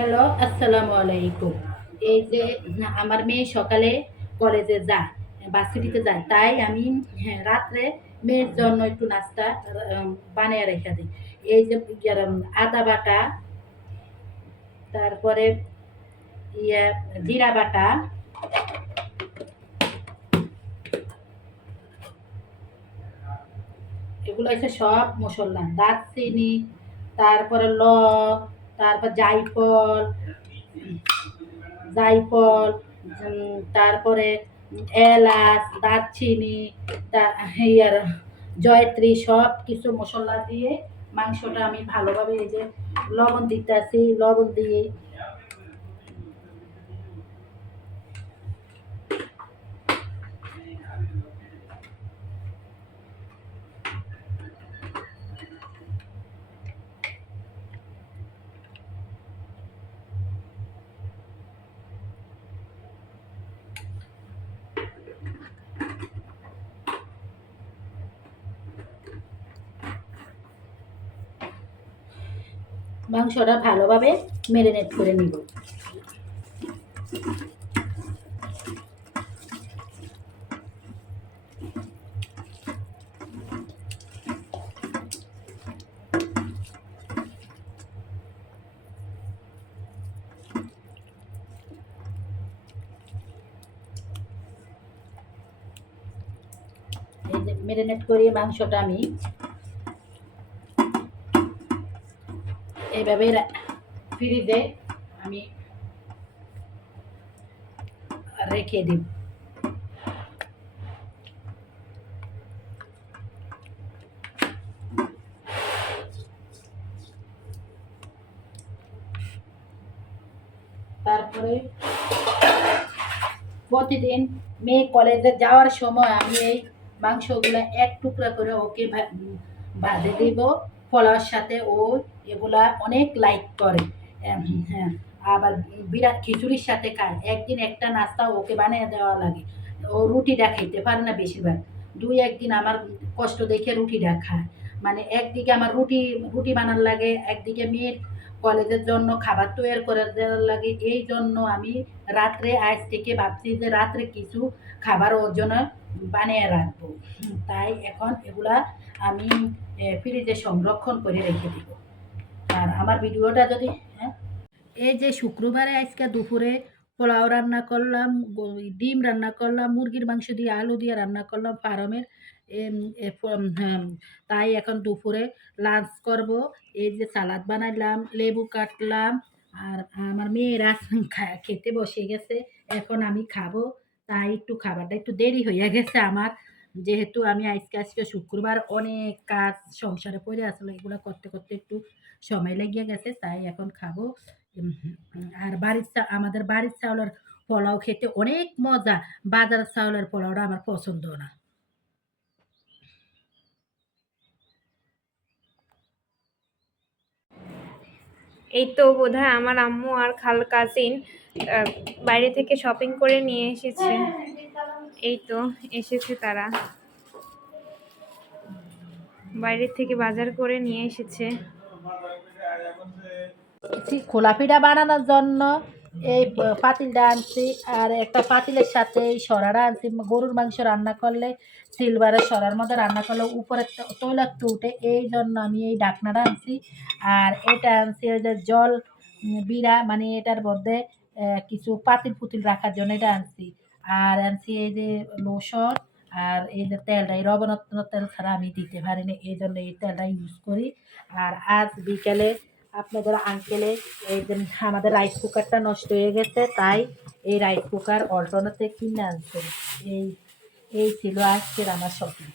Hello, আসসালামু আলাইকুম। এই যে আমার মেয়ে সকালে কলেজে যায়, ভার্সিটিতে যায়। তাই আমি রাত্রে মেয়ের জন্য একটু নাস্তা বানিয়ে রেখে দিই। এই যে আদা বাটা, তারপরে ইয়ে জিরা বাটা, এগুলো হচ্ছে সব মসলা। দারচিনি, তারপরে তারপর জায়ফল, তারপরে এলাচ, দারচিনি, ইয়ার জয়ত্রী, সব কিছু মশলা দিয়ে মাংসটা আমি ভালোভাবে এই যে লবণ দিতেছি, লবণ দিয়ে মাংসটা ভালোভাবে ম্যারিনেট করে নিব। এই যে ম্যারিনেট করে মাংসটা আমি এইভাবে ফ্রিজে আমি রেখে দিব। তারপরে প্রতিদিন মেয়ে কলেজে যাওয়ার সময় আমি এই মাংসগুলো এক টুকরা করে ওকে ভাজে দিব পোলাওর সাথে। ও এগুলা অনেক লাইক করে। হ্যাঁ, আবার বিরাট খিচুড়ির সাথে খায়। একদিন একটা নাস্তা ওকে বানিয়ে দেওয়া লাগে। ও রুটিটা খাইতে পারে না বেশিরভাগ। দুই একদিন আমার কষ্ট দেখে রুটিটা খায়। মানে একদিকে আমার রুটি রুটি বানার লাগে, একদিকে মেয়ের কলেজের জন্য খাবার তৈরি করে দেওয়ার লাগে। এই জন্য আমি রাত্রে আজ থেকে ভাবছি যে রাত্রে কিছু খাবার ওর জন্য বানিয়ে রাখবো। তাই এখন এগুলা আমি ফ্রিজে সংরক্ষণ করে রেখে দিব। আর আমার ভিডিওটা যদি এই যে শুক্রবারে আজকে দুপুরে পোলাও রান্না করলাম, ডিম রান্না করলাম, মুরগির মাংস দিয়ে আলু দিয়ে রান্না করলাম ফার্মের। হ্যাঁ, তাই এখন দুপুরে লাঞ্চ করব। এই যে সালাদ বানাইলাম, লেবু কাটলাম, আর আমার মেয়েরা খেতে বসে গেছে। এখন আমি খাবো। তাই একটু খাবারটা একটু দেরি হয়ে গেছে আমার, যেহেতু আমি আজকে শুক্রবার অনেক কাজ সংসারে পড়ে আসলে এগুলো করতে করতে একটু সময় লেগে গেছে। তাই এখন খাবো। আর আমাদের বাড়ির চাউলের পোলাও খেতে অনেক মজা। বাজার চাউলের পোলাওটা আমার পছন্দ না। এই তো বোধহয় আমার আম্মু আর খাল কাজিন বাইরে থেকে শপিং করে নিয়ে এসেছে। এই তো এসেছে, তারা বাইরে থেকে বাজার করে নিয়ে এসেছে। খোলা পিঠা বানানোর জন্য এই পাতিলটা আনছি, আর একটা পাতিলের সাথে এই সরাটা আনছি। গরুর মাংস রান্না করলে সিলভারের সরার মধ্যে রান্না করলে উপরে তৈলাক্ত উঠে, এই জন্য আমি এই ঢাকনাটা আনছি। আর এটা আনছি ওই যে জল বিড়া, মানে এটার মধ্যে কিছু পাতিল পুতিল রাখার জন্য এটা আনছি। আর আনছি এই যে লোশন, আর এই যে তেলটা, এই রবনত্ন তেল ছাড়া আমি দিতে পারি না, এই জন্য এই তেলটা ইউজ করি। আর আজ বিকেলে আপনাদের আঙ্কেলে এই যে আমাদের রাইস কুকারটা নষ্ট হয়ে গেছে, তাই এই রাইস কুকার অল্টারনেটে কিনে আনছে। এই এই ছিল আজকের আমার শপিং।